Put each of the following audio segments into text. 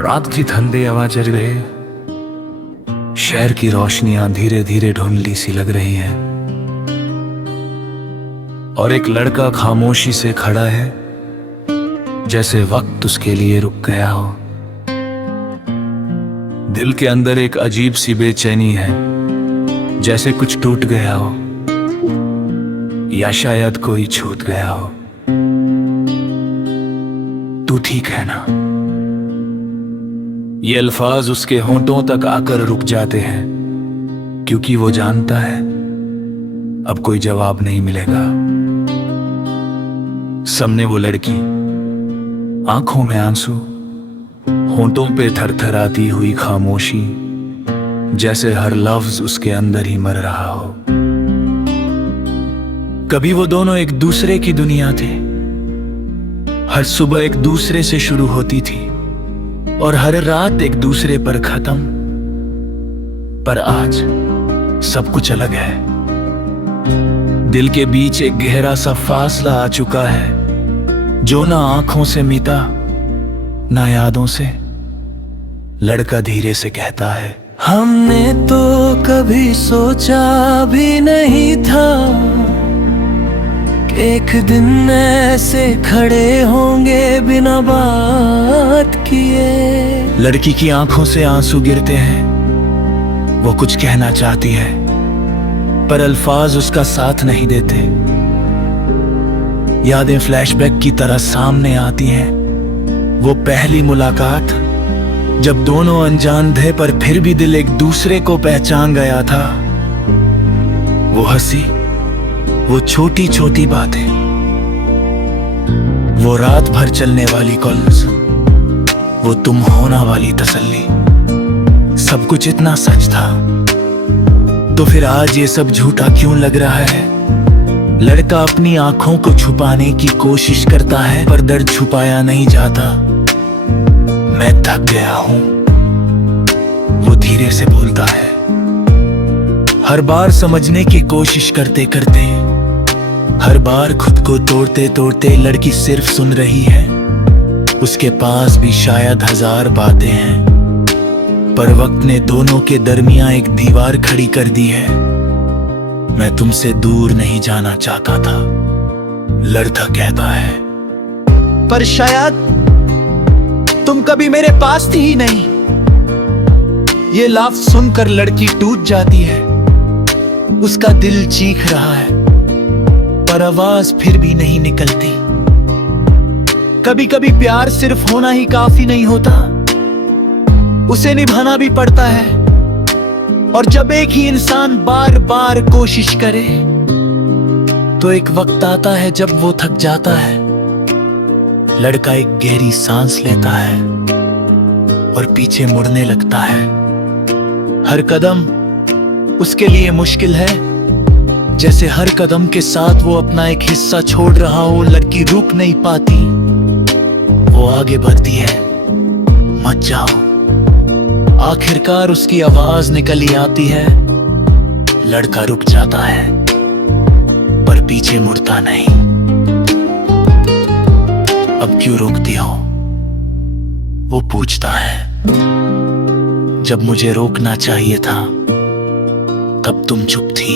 रात की ठंडी हवा चल रही, शहर की रोशनियां धीरे धीरे धुंधली सी लग रही हैं और एक लड़का खामोशी से खड़ा है, जैसे वक्त उसके लिए रुक गया हो। दिल के अंदर एक अजीब सी बेचैनी है, जैसे कुछ टूट गया हो या शायद कोई छूट गया हो। तू ठीक है ना? ये अल्फाज उसके होंठों तक आकर रुक जाते हैं, क्योंकि वो जानता है अब कोई जवाब नहीं मिलेगा। सामने वो लड़की, आंखों में आंसू, होंठों पे थरथराती हुई खामोशी, जैसे हर लफ्ज उसके अंदर ही मर रहा हो। कभी वो दोनों एक दूसरे की दुनिया थे, हर सुबह एक दूसरे से शुरू होती थी और हर रात एक दूसरे पर खत्म। पर आज सब कुछ अलग है। दिल के बीच एक गहरा सा फासला आ चुका है, जो ना आंखों से मिटा ना यादों से। लड़का धीरे से कहता है, हमने तो कभी सोचा भी नहीं था कि एक दिन ऐसे खड़े होंगे बिना बात किए। लड़की की आंखों से आंसू गिरते हैं। वो कुछ कहना चाहती है, पर अल्फाज उसका साथ नहीं देते। यादें फ्लैशबैक की तरह सामने आती हैं। वो पहली मुलाकात, जब दोनों अनजान थे पर फिर भी दिल एक दूसरे को पहचान गया था। वो हंसी, वो छोटी छोटी बातें, वो रात भर चलने वाली कॉल्स, वो तुम होना वाली तसल्ली, सब कुछ इतना सच था। तो फिर आज ये सब झूठा क्यों लग रहा है? लड़का अपनी आंखों को छुपाने की कोशिश करता है, पर दर्द छुपाया नहीं जाता। मैं थक गया हूं, वो धीरे से बोलता है। हर बार समझने की कोशिश करते करते, हर बार खुद को तोड़ते तोड़ते लड़की सिर्फ सुन रही है। उसके पास भी शायद हजार बातें हैं, पर वक्त ने दोनों के दरमियां एक दीवार खड़ी कर दी है। मैं तुमसे दूर नहीं जाना चाहता था, लड़का कहता है, पर शायद तुम कभी मेरे पास थी ही नहीं। ये लफ्ज सुनकर लड़की टूट जाती है। उसका दिल चीख रहा है, पर आवाज फिर भी नहीं निकलती। कभी कभी प्यार सिर्फ होना ही काफी नहीं होता, उसे निभाना भी पड़ता है। और जब एक ही इंसान बार बार कोशिश करे, तो एक वक्त आता है जब वो थक जाता है। लड़का एक गहरी सांस लेता है और पीछे मुड़ने लगता है। हर कदम उसके लिए मुश्किल है, जैसे हर कदम के साथ वो अपना एक हिस्सा छोड़ रहा हो। लड़की रुक नहीं पाती, वो आगे बढ़ती है, मत जाओ। आखिरकार उसकी आवाज निकल ही आती है। लड़का रुक जाता है, पर पीछे मुड़ता नहीं। अब क्यों रोकती हो? वो पूछता है। जब मुझे रोकना चाहिए था, तब तुम चुप थी।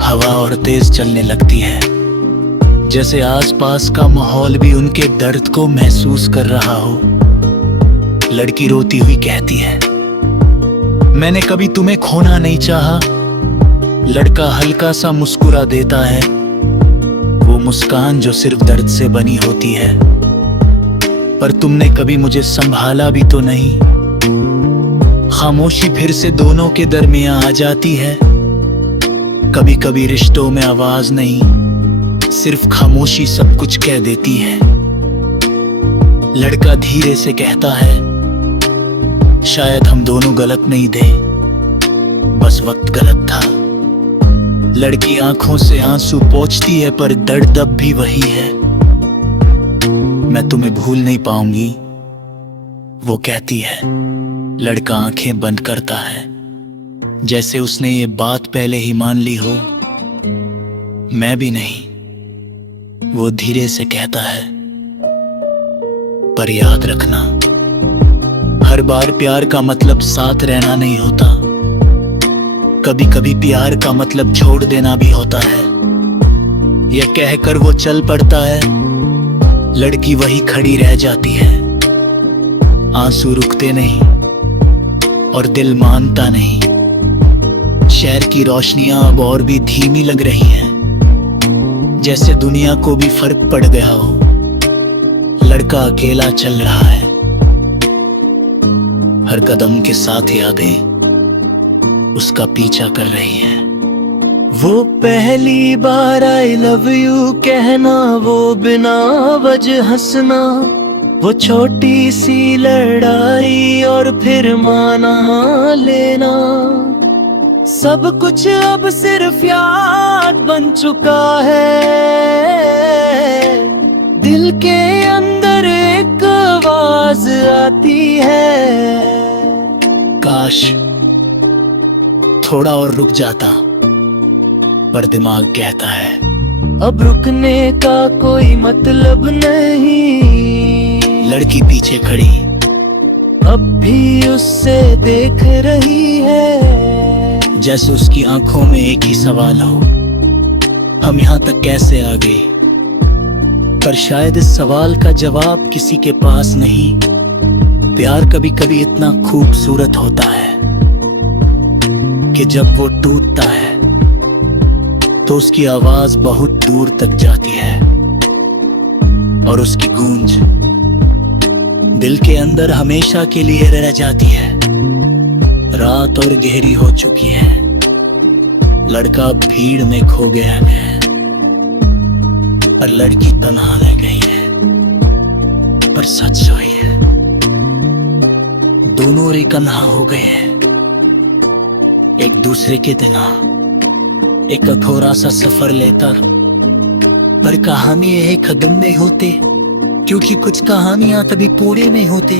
हवा और तेज चलने लगती है, जैसे आसपास का माहौल भी उनके दर्द को महसूस कर रहा हो। लड़की रोती हुई कहती है, मैंने कभी तुम्हें खोना नहीं चाहा। लड़का हल्का सा मुस्कुरा देता है, वो मुस्कान जो सिर्फ दर्द से बनी होती है। पर तुमने कभी मुझे संभाला भी तो नहीं। खामोशी फिर से दोनों के दरमियां आ जाती है। कभी कभी रिश्तों में आवाज नहीं, सिर्फ खामोशी सब कुछ कह देती है। लड़का धीरे से कहता है, शायद हम दोनों गलत नहीं थे, बस वक्त गलत था। लड़की आंखों से आंसू पोंछती है, पर दर्द अब भी वही है। मैं तुम्हें भूल नहीं पाऊंगी, वो कहती है। लड़का आंखें बंद करता है, जैसे उसने ये बात पहले ही मान ली हो। मैं भी नहीं, वो धीरे से कहता है, पर याद रखना हर बार प्यार का मतलब साथ रहना नहीं होता, कभी कभी प्यार का मतलब छोड़ देना भी होता है। यह कहकर वो चल पड़ता है, लड़की वही खड़ी रह जाती है। आंसू रुकते नहीं और दिल मानता नहीं। शहर की रोशनियां अब और भी धीमी लग रही हैं, जैसे दुनिया को भी फर्क पड़ गया हो। लड़का अकेला चल रहा है, हर कदम के साथ यादें उसका पीछा कर रही हैं। वो पहली बार आई लव यू कहना, वो बिना वजह हंसना, वो छोटी सी लड़ाई और फिर माना लेना, सब कुछ अब सिर्फ याद बन चुका है। दिल के अंदर एक आवाज आती है, काश थोड़ा और रुक जाता, पर दिमाग कहता है अब रुकने का कोई मतलब नहीं। लड़की पीछे खड़ी अब भी उससे देख रही है, जैसे उसकी आंखों में एक ही सवाल हो, हम यहाँ तक कैसे आ गए। पर शायद इस सवाल का जवाब किसी के पास नहीं। प्यार कभी कभी इतना खूबसूरत होता है कि जब वो टूटता है तो उसकी आवाज बहुत दूर तक जाती है, और उसकी गूंज दिल के अंदर हमेशा के लिए रह जाती है। रात और गहरी हो चुकी है, लड़का भीड़ में खो गया है, और लड़की तन्हा रह गई है। पर सच वही है, दोनों रे कन्हा हो गए हैं, एक दूसरे के बिना। एक थोड़ा सा सफर लेता, पर कहानी एक कदम नहीं होते, क्योंकि कुछ कहानियां तभी पूरे नहीं होते।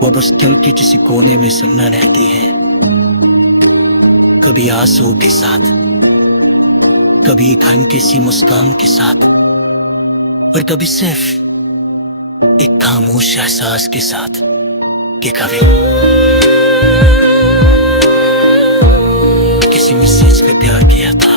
वो बस दिल के किसी कोने में सुनना रहती है, कभी आंसू के साथ, कभी हल्की सी मुस्कान के साथ, और कभी सिर्फ एक खामोश एहसास के साथ कि कभी किसी मैसेज पे प्यार किया था।